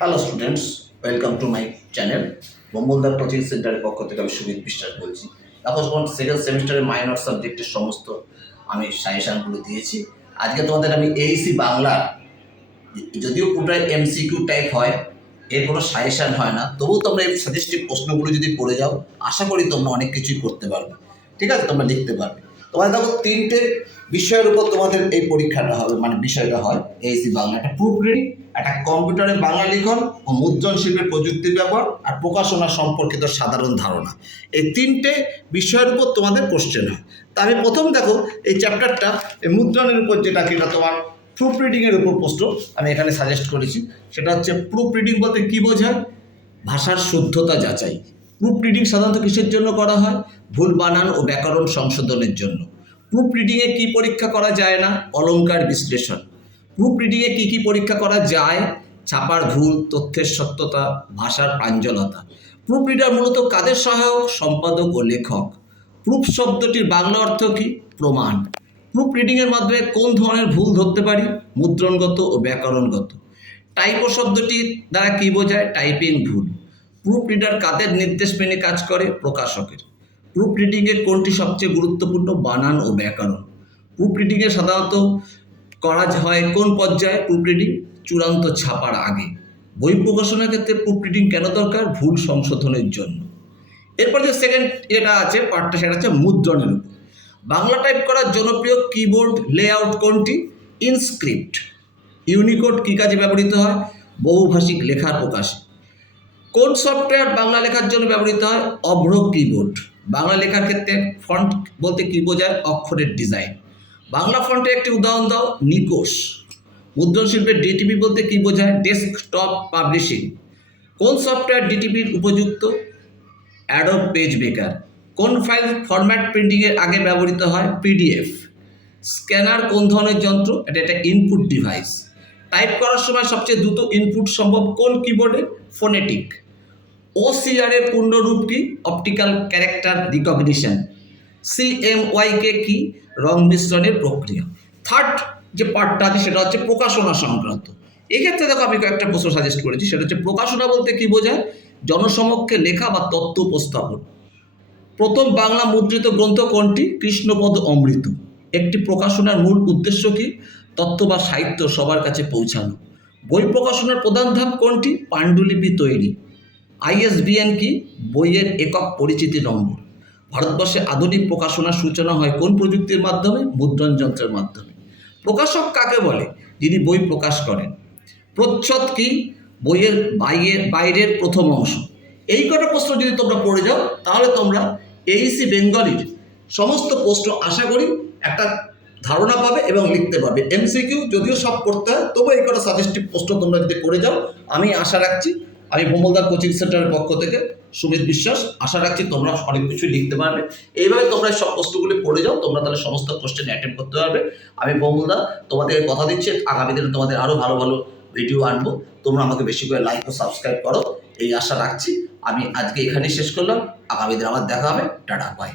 Hello students, welcome to my channel. মঙ্গলদার coaching সেন্টারের পক্ষ থেকে আমি সুমিত বিশ্বাস বলছি। এখন সেকেন্ড সেমিস্টারের মাইনর সাবজেক্টের সমস্ত আমি সাজেশানগুলো দিয়েছি। আজকে তোমাদের আমি এইসি বাংলা, যদিও পুরোটাই এমসিকিউ টাইপ হয়, এর কোনো সাজেশান হয় না, তবুও তোমরা এই সাজেস্টিভ প্রশ্নগুলো যদি পড়ে যাও, আশা করি তোমরা অনেক কিছুই করতে পারবে। ঠিক আছে, তোমরা লিখতে পারবে। তোমাদের দেখো, তিনটে বিষয়ের উপর তোমাদের এই পরীক্ষাটা হবে, মানে বিষয়টা হয় এইসি বাংলা। একটা প্রুফ রিডিং, একটা কম্পিউটারে বাংলা লিখন ও মুদ্রণ শিল্পের প্রযুক্তির ব্যবহার, আর প্রকাশনা সম্পর্কিত সাধারণ ধারণা। এই তিনটে বিষয়ের উপর তোমাদের কোশ্চেন হয়। তা আমি প্রথম দেখো এই চ্যাপ্টারটা এই মুদ্রণের উপর, যেটা কিনা তোমার প্রুফ রিডিংয়ের উপর প্রশ্ন আমি এখানে সাজেস্ট করেছি। সেটা হচ্ছে প্রুফ রিডিং বলতে কী বোঝায়? ভাষার শুদ্ধতা যাচাই। প্রুফ রিডিং সাধারণত কিসের জন্য করা হয়? ভুল বানান ও ব্যাকরণ সংশোধনের জন্য। প্রুফ রিডিংয়ে কী পরীক্ষা করা যায় না? অলংকার বিশ্লেষণ। প্রুফ রিডিংয়ে কী কী পরীক্ষা করা যায়? ছাপার ভুল, তথ্যের সত্যতা, ভাষার প্রাঞ্জলতা। প্রুফ রিডার মূলত কাদের সহায়ক? সম্পাদক ও লেখক। প্রুফ শব্দটির বাংলা অর্থ কী? প্রমাণ। প্রুফ রিডিংয়ের মাধ্যমে কোন ধরনের ভুল ধরতে পারি? মুদ্রণগত ও ব্যাকরণগত। টাইপো শব্দটি দ্বারা কী বোঝায়? টাইপিং ভুল। প্রুফ রিডার কাদের নির্দেশ মেনে কাজ করে? প্রকাশকের। প্রুফ রিডিংয়ে কোনটি সবচেয়ে গুরুত্বপূর্ণ? বানান ও ব্যাকরণ। প্রুফ রিডিংয়ে সাধারণত করা হয় কোন পর্যায়ে? প্রুফ রিডিং চূড়ান্ত ছাপার আগে। বই প্রকাশনার ক্ষেত্রে প্রুফ রিডিং কেন দরকার? ভুল সংশোধনের জন্য। এরপর যে সেকেন্ড যেটা আছে পার্টটা, সেটা হচ্ছে মুদ্রণের উপর। বাংলা টাইপ করার জনপ্রিয় কিবোর্ড লেআউট কোনটি? ইনস্ক্রিপ্ট। ইউনিকোড কী কাজে ব্যবহৃত হয়? বহুভাষিক লেখার প্রকাশে। কোন সফটওয়্যার বাংলা লেখার জন্য ব্যবহৃত হয়? অভ্র কিবোর্ড। বাংলা লেখার ক্ষেত্রে ফন্ট বলতে কী বোঝায়? অক্ষরের ডিজাইন। বাংলা ফন্টের একটি উদাহরণ দাও। নিকোষ। মুদ্রণ শিল্পের ডিটিপি বলতে কী বোঝায়? Desktop publishing. কোন সফটওয়্যার ডিটিপির উপযুক্ত? Adobe page maker. কোন ফাইল ফরম্যাট প্রিন্টিংয়ের আগে ব্যবহৃত হয়? পিডিএফ। স্ক্যানার কোন ধরনের যন্ত্র? এটা একটা ইনপুট ডিভাইস। টাইপ করার সময় সবচেয়ে দ্রুত ইনপুট সম্ভব কোন কিবোর্ডে? ফোনেটিক। ওসিআর এর পূর্ণরূপ কি? Optical character recognition. সিএমওয়াইকে কি? রং মিশ্রণের প্রক্রিয়া। থার্ড যে পার্টটা আছে সেটা হচ্ছে প্রকাশনা সংক্রান্ত। এক্ষেত্রে দেখো আমি কয়েকটা প্রশ্ন সাজেস্ট করেছি। সেটা হচ্ছে প্রকাশনা বলতে কী বোঝায়? জনসমক্ষে লেখা বা তথ্য উপস্থাপন। প্রথম বাংলা মুদ্রিত গ্রন্থ কোনটি? কৃষ্ণপদ অমৃত। একটি প্রকাশনার মূল উদ্দেশ্য কি? তথ্য বা সাহিত্য সবার কাছে পৌঁছানো। বই প্রকাশনার প্রধান ধাপ কোনটি? পাণ্ডুলিপি তৈরি। আইএসবিএন কি? বইয়ের একক পরিচিতি নম্বর। ভারতবর্ষে আধুনিক প্রকাশনার সূচনা হয় কোন প্রযুক্তির মাধ্যমে? মুদ্রণ যন্ত্রের মাধ্যমে। প্রকাশক কাকে বলে? যিনি বই প্রকাশ করেন। প্রচ্ছদ কি? বইয়ের বাইরের প্রথম অংশ। এই কটা প্রশ্ন যদি তোমরা পড়ে যাও, তাহলে তোমরা এইসি বেঙ্গলির সমস্ত প্রশ্ন আশা করি একটা ধারণা পাবে এবং লিখতে পারবে। এমসিকিউ যদিও সব পড়তে হয়, তবু এই কটা সাজেস্টিভ প্রশ্ন তোমরা যদি করে যাও, আমি আশা রাখছি, আমি মঙ্গলদার কোচিং সেন্টারের পক্ষ থেকে সুমিত বিশ্বাস, আশা রাখছি তোমরা অনেক কিছুই লিখতে পারবে। এইভাবে তোমরা সব প্রশ্নগুলি পড়ে যাও, তোমরা তাহলে সমস্ত কোশ্চেন অ্যাটেম্প করতে পারবে। আমি মঙ্গলদা তোমাদের কথা দিচ্ছি, আগামী দিনে তোমাদের আরও ভালো ভালো ভিডিও আনবো। তোমরা আমাকে বেশি করে লাইক ও সাবস্ক্রাইব করো, এই আশা রাখছি। আমি আজকে এখানেই শেষ করলাম। আগামী দিন আবার দেখা হবে। Tata, by.